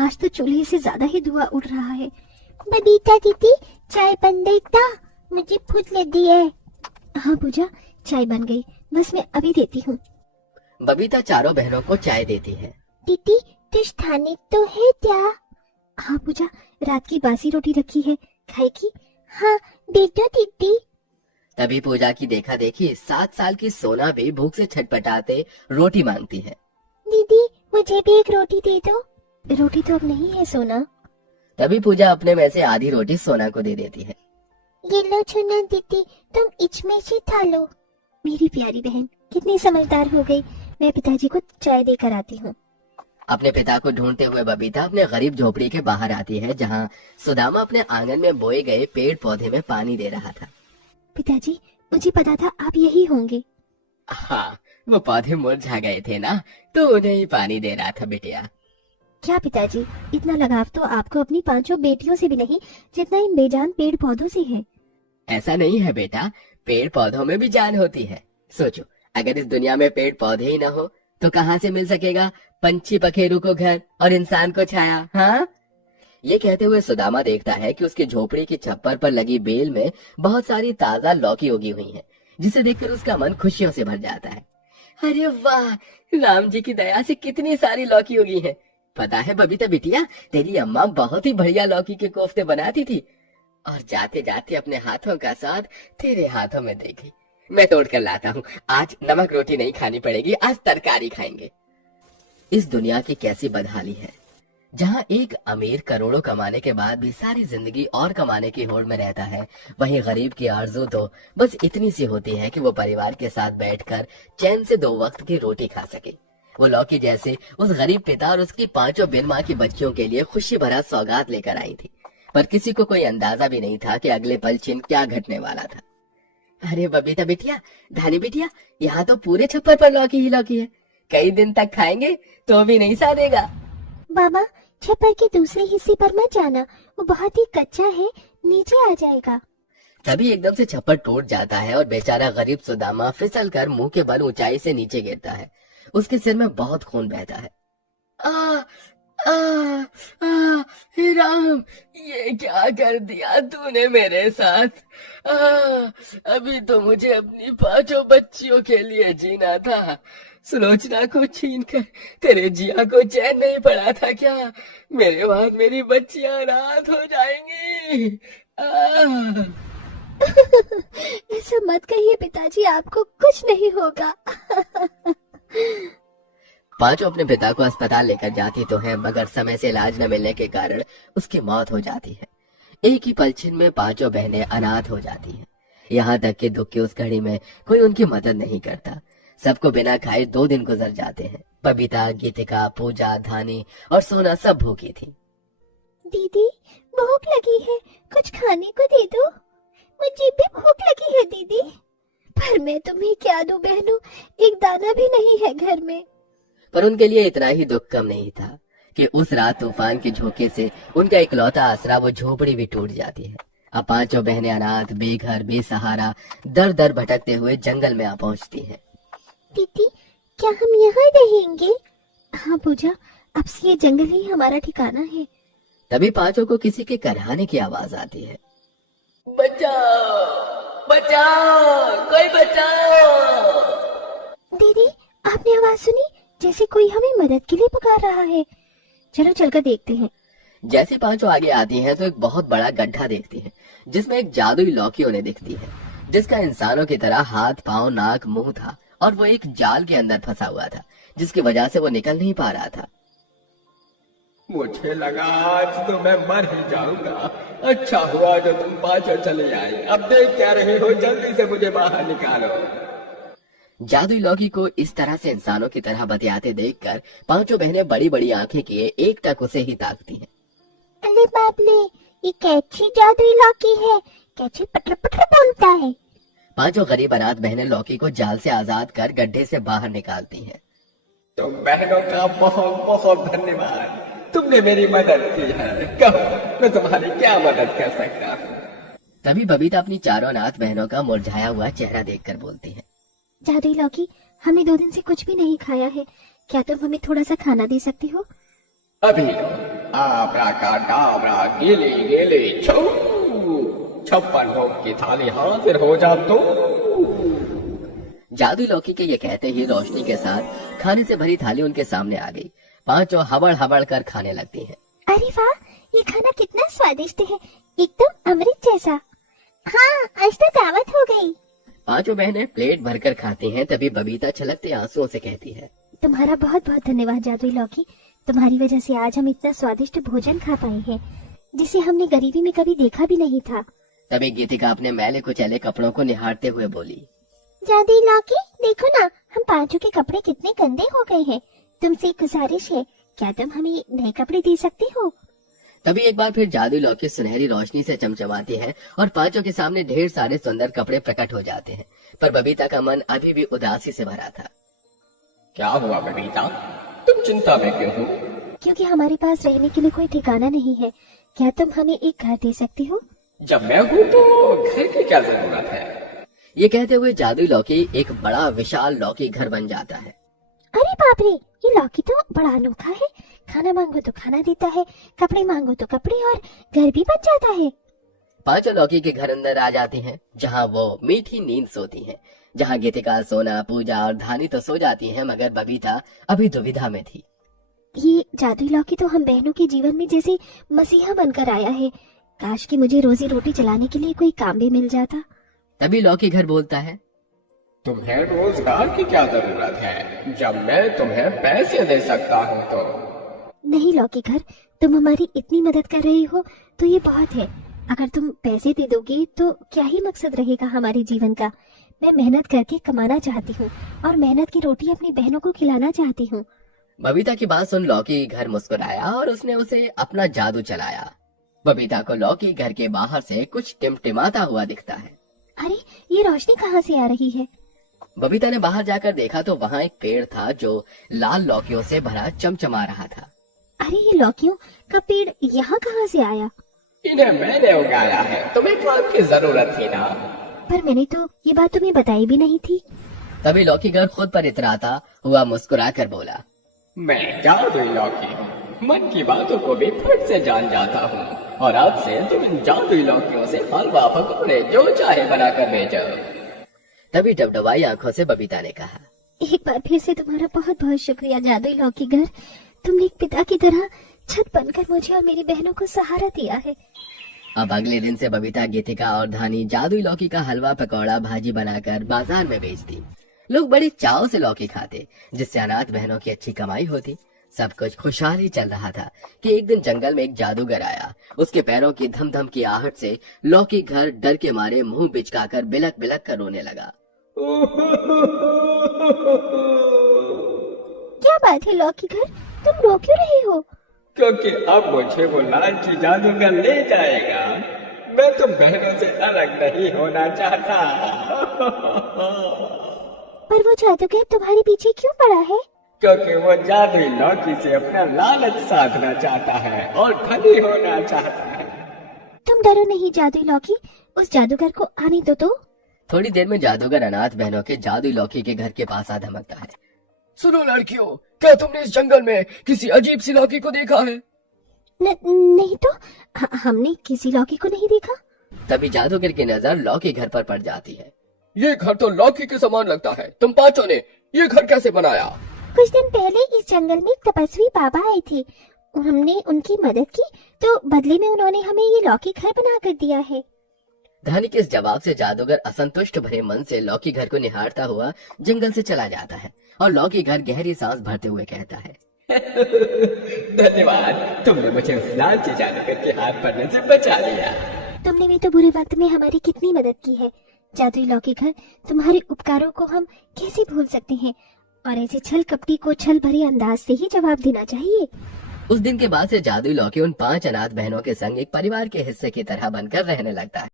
आज तो चूल्हे से ज्यादा ही धुआं उड़ रहा है। बबीता दीदी, चाय बन गई था, मुझे भूख लगी है। हाँ पूजा, चाय बन गई, बस मैं अभी देती हूँ। बबीता चारों बहनों को चाय देती है। दीदी कुछ खाने तो है क्या? हाँ पूजा, रात की बासी रोटी रखी है, खाएगी? हाँ दे दो दीदी। तभी पूजा की देखा देखी 7 साल की सोना भी भूख से छटपटाते रोटी मांगती है। दीदी मुझे भी एक रोटी दे दो। रोटी तो अब नहीं है सोना। तभी पूजा अपने में से आधी रोटी सोना को दे देती है। ये लो सोना दीदी, तुम इसमें से खा लो। मेरी प्यारी बहन कितनी समझदार हो गई। मैं पिताजी को चाय देकर आती हूँ। अपने पिता को ढूंढते हुए बबीता अपने गरीब झोपड़ी के बाहर आती है, जहाँ सुदामा अपने आंगन में बोए गए पेड़ पौधे में पानी दे रहा था। पिताजी, मुझे पता था आप यही होंगे। हाँ, वो पौधे मुरझा गए थे ना, तो उन्हें ही पानी दे रहा था बिटिया। क्या पिताजी, इतना लगाव तो आपको अपनी 5 बेटियों से भी नहीं जितना इन बेजान पेड़ पौधों से है। ऐसा नहीं है बेटा, पेड़ पौधों में भी जान होती है। सोचो, अगर इस दुनिया में पेड़ पौधे ही न हो तो कहाँ से मिल सकेगा पंछी पखेरू को घर और इंसान को छाया। हाँ, ये कहते हुए सुदामा देखता है कि उसकी झोपड़ी की छप्पर पर लगी बेल में बहुत सारी ताजा लौकी उगी हुई है, जिसे देखकर उसका मन खुशियों से भर जाता है। अरे वाह, राम जी की दया से कितनी सारी लौकी उगी है। पता है बबीता बिटिया, तेरी अम्मा बहुत ही बढ़िया लौकी के कोफ्ते बनाती थी, और जाते जाते अपने हाथों का स्वाद तेरे हाथों में देखी। मैं तोड़ कर लाता हूँ, आज नमक रोटी नहीं खानी पड़ेगी, आज तरकारी खाएंगे। इस दुनिया की कैसी बदहाली है, जहाँ एक अमीर करोड़ों कमाने के बाद भी सारी जिंदगी और कमाने की होड़ में रहता है, वहीं गरीब की आरज़ू तो बस इतनी सी होती है कि वो परिवार के साथ बैठकर चैन से 2 वक्त की रोटी खा सके। वो लौकी जैसे उस गरीब पिता और उसकी 5 बिन माँ की बच्चियों के लिए खुशी भरा सौगात लेकर आई थी, पर किसी को कोई अंदाजा भी नहीं था कि अगले पल छिन क्या घटने वाला था। अरे बबीता बिटिया, धानी बिटिया, यहाँ तो पूरे छप्पर पर लौकी ही लौकी है, कई दिन तक खाएंगे तो भी नहीं सादेगा। बाबा, छप्पर के दूसरे हिस्से पर मत जाना, वो बहुत ही कच्चा है, नीचे आ जाएगा। तभी एकदम से छप्पर टूट जाता है और बेचारा गरीब सुदामा फिसल कर मुंह के बल ऊंचाई से नीचे गिरता है। उसके सिर में बहुत खून बहता है। आ, आ, आ, हे राम, ये क्या कर दिया तूने मेरे साथ? अभी तो मुझे अपनी 5 बच्चियों के लिए जीना था, सुलोचना को छीन कर तेरे जिया को चैन नहीं पड़ा था क्या? मेरे बाद मेरी बच्चियां अनाथ हो जाएंगी। ऐसा मत कहिए पिताजी, आपको कुछ नहीं होगा। 5 अपने पिता को अस्पताल लेकर जाती तो है, मगर समय से इलाज न मिलने के कारण उसकी मौत हो जाती है। एक ही पलछिन में 5 बहनें अनाथ हो जाती हैं। यहाँ तक कि दुख की उस घड़ी में कोई उनकी मदद नहीं करता। सबको बिना खाए 2 दिन गुजर जाते हैं। बबीता, गीतिका, पूजा, धानी और सोना सब भूखी थी। दीदी भूख लगी है, कुछ खाने को दे दो। मुझे भी भूख लगी है दीदी, पर मैं तुम्हें क्या दूं बहनों, एक दाना भी नहीं है घर में। पर उनके लिए इतना ही दुख कम नहीं था कि उस रात तूफान के झोंके से उनका इकलौता आसरा वो झोपड़ी भी टूट जाती है। अब 5 बहनें अनाथ, बेघर, बेसहारा, दर दर भटकते हुए जंगल में आ पहुंचती हैं। दीदी, क्या हम यहाँ रहेंगे? हाँ पूजा, अब से ये जंगल ही हमारा ठिकाना है। तभी 5 को किसी के करहाने की आवाज आती है। बचाओ, बचाओ, कोई बचाओ। दीदी, आपने आवाज सुनी? जैसे कोई हमें मदद के लिए पुकार रहा है। चलो चलकर देखते हैं। जैसे 5 आगे आती हैं तो एक बहुत बड़ा गड्ढा देखती हैं, जिसमें एक जादुई लौकी उन्हें दिखती है, जिसका इंसानों की तरह हाथ, पांव, नाक, मुंह था, और वो एक जाल के अंदर फंसा हुआ था, जिसकी वजह से वो निकल नहीं पा रहा था। मुझे लगा आज तो मैं मर ही जाऊंगा। अच्छा हुआ जो तुम 5 चले आए। अब देख क्या रहे हो, जल्दी से मुझे बाहर निकालो। जादुई लौकी को इस तरह से इंसानों की तरह बतियाते देखकर 5 बहनें बड़ी बड़ी आंखें किए एकटक उसे ही ताकती हैं। अरे बाप रे, ये कैसी जादुई लौकी है, कैसे पटर पटर बोलता है। 5 गरीब अनाथ बहनें लौकी को जाल से आजाद कर गड्ढे से बाहर निकालती हैं। तुम बहनों का बहुत बहुत धन्यवाद, तुमने मेरी मदद की है। कहो मैं तुम्हारी क्या मदद कर सकता हूँ? तभी बबीता अपनी 4 अनाथ बहनों का मुरझाया हुआ चेहरा देखकर बोलती है। जादुई लौकी, हमने 2 दिन से कुछ भी नहीं खाया है, क्या तुम हमें थोड़ा सा खाना दे सकती हो? अभी आब्राकाडाब्रा गिली गिली छू 56 भोग की थाली हाजिर हो जा तो। जादुई लौकी के ये कहते ही रोशनी के साथ खाने से भरी थाली उनके सामने आ गई। पांचों हबड़ हबड़ कर खाने लगती हैं। अरे वाह, ये खाना कितना स्वादिष्ट है, एकदम अमृत जैसा। हाँ, आज तो दावत हो गई। पांचों बहनें प्लेट भरकर खाती हैं। तभी बबीता छलकते आंसुओं से कहती है, तुम्हारा बहुत बहुत धन्यवाद जादुई लौकी। तुम्हारी वजह से आज हम इतना स्वादिष्ट भोजन खा पाए हैं, जिसे हमने गरीबी में कभी देखा भी नहीं था। तभी गीतिका अपने मैले कुचैले कपड़ों को निहारते हुए बोली, जादुई लौकी, देखो ना, हम पांचों के कपड़े कितने गंदे हो गए हैं। तुमसे एक गुजारिश है, क्या तुम हमें नए कपड़े दे सकते हो? तभी एक बार फिर जादुई लौकी सुनहरी रोशनी से चमचमाती है और पांचों के सामने ढेर सारे सुंदर कपड़े प्रकट हो जाते हैं। पर बबीता का मन अभी भी उदासी से भरा था। क्या हुआ बबीता, तुम चिंता में क्यों हो? क्योंकि हमारे पास रहने के लिए कोई ठिकाना नहीं है। क्या तुम हमें एक घर दे सकते हो? जब मैं हूँ तो घर की क्या जरूरत है? ये कहते हुए जादुई लौकी एक बड़ा विशाल लौकी घर बन जाता है। अरे बाप रे, ये लौकी तो बड़ा अनोखा है। खाना मांगो तो खाना देता है, कपड़े मांगो तो कपड़े, और घर भी बन जाता है। पांचों लौकी के घर अंदर आ जाती हैं, जहां वो मीठी नींद सोती हैं। जहां गीतिका, सोना, पूजा और धानी तो सो जाती हैं, मगर बबीता अभी दुविधा में थी। ये जादुई लौकी तो हम बहनों के जीवन में जैसे मसीहा बनकर आया है। काश कि मुझे रोजी रोटी चलाने के लिए कोई काम भी मिल जाता। तभी लौकी घर बोलता है, तुम्हें रोजगार की क्या जरूरत है, जब मैं तुम्हें पैसे दे सकता हूँ तो। नहीं लौकी घर, तुम हमारी इतनी मदद कर रहे हो तो ये बहुत है। अगर तुम पैसे दे दोगे तो क्या ही मकसद रहेगा हमारे जीवन का। मैं मेहनत करके कमाना चाहती हूँ और मेहनत की रोटी अपनी बहनों को खिलाना चाहती हूँ। बबीता की बात सुन लौकी घर मुस्कुराया और उसने उसे अपना जादू चलाया। बबीता को लौकी घर के बाहर से कुछ टिमटिमाता हुआ दिखता है। अरे, ये रोशनी कहाँ से आ रही है? बबीता ने बाहर जाकर देखा तो वहाँ एक पेड़ था जो लाल लौकियों से भरा चमचमा रहा था। अरे, ये लौकियों का पेड़ यहाँ कहाँ से आया? इन्हें मैंने उगाया है, तुम्हें काम की जरूरत थी ना। पर मैंने तो ये बात तुम्हें बताई भी नहीं थी। तभी लौकी घर खुद पर इतराता हुआ मुस्कुरा कर बोला, मैं जादुई लौकी हूँ, मन की बातों को भी फट से जान जाता हूँ, और अब से तुम इन जादुई लौकियों से हलवा पकौड़े जो चाहे बनाकर भेजो। तभी डबडबाई आंखों से बबीता ने कहा, एक बार फिर से तुम्हारा बहुत बहुत शुक्रिया जादुई लौकी घर। तुमने एक पिता की तरह छत बनकर मुझे और मेरी बहनों को सहारा दिया है। अब अगले दिन से बबीता, गीतिका और धानी जादुई लौकी का हलवा पकौड़ा भाजी बनाकर बाजार में बेचती। लोग बड़े चाव से लौकी खाते, जिससे अनाथ बहनों की अच्छी कमाई होती। सब कुछ खुशहाली चल रहा था कि एक दिन जंगल में एक जादूगर आया। उसके पैरों की धम धम की आहट से लौकी घर डर के मारे मुंह बिचकाकर बिलक बिलक कर रोने लगा। क्या बात है लौकी घर, तुम रो क्यों रहे हो? क्योंकि अब मुझे वो लालची जादूगर ले जाएगा। मैं तो बहनों से अलग नहीं होना चाहता। पर वो जादूगर तुम्हारे पीछे क्यों पड़ा है? क्योंकि वो जादुई लौकी से अपना लालच साधना चाहता है और धनी होना चाहता है। तुम डरो नहीं जादुई लौकी, उस जादूगर को आने दो तो। थोड़ी देर में जादूगर अनाथ बहनों के जादुई लौकी के घर के पास आ धमकता है। सुनो लड़कियों, क्या तुमने इस जंगल में किसी अजीब सी लौकी को देखा है? नहीं तो, हमने किसी लौकी को नहीं देखा। तभी जादूगर की नजर लौकी घर पर पड़ जाती है। ये घर तो लौकी के समान लगता है, तुम पांचों ने ये घर कैसे बनाया? कुछ दिन पहले इस जंगल में एक तपस्वी बाबा आए थे। हमने उनकी मदद की तो बदले में उन्होंने हमें ये लौकी घर बना कर दिया है। धानी के इस जवाब से जादूगर असंतुष्ट भरे मन से लौकी घर को निहारता हुआ जंगल से चला जाता है और लौकी घर गहरी सांस भरते हुए कहता है, धन्यवाद, तुमने मुझे उस लालची जादूगर के हाथ पड़ने से बचा लिया। तुमने भी तो बुरे वक्त में हमारी कितनी मदद की है जादुई लौकी घर। तुम्हारे उपकारों को हम कैसे भूल सकते हैं, और ऐसे छल कपटी को छल भरे अंदाज से ही जवाब देना चाहिए। उस दिन के बाद से जादुई लौकी उन 5 अनाथ बहनों के संग एक परिवार के हिस्से की तरह बनकर रहने लगता है।